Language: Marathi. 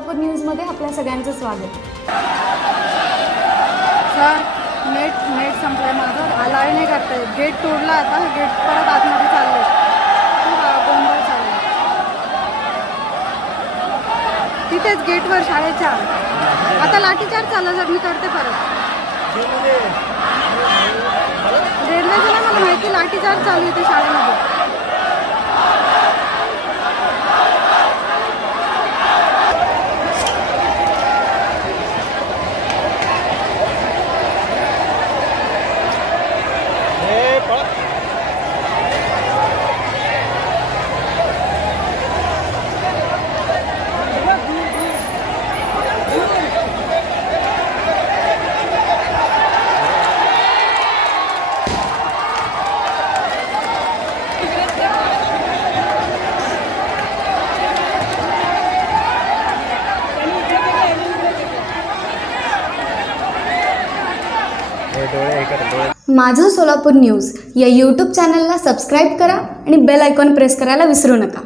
सोलापूर न्यूजमध्ये आपल्या सगळ्यांचं स्वागत. सर नेट संपलाय माझं, अलाय नाही करता येत. गेट तोडला, आता गेट परत आतमध्ये चालले, खूप गोंधळ चालला. तिथेच गेटवर शाळेच्या आता लाठीचार्ज चालला सर. मी करते परत. रेल्वेचं नाही मला माहिती, लाठीचार्ज चालू आहे ते शाळेमध्ये. माझं सोलापूर न्यूज या यूट्यूब चॅनलला सबस्क्राईब करा आणि बेल आयकॉन प्रेस करायला विसरू नका.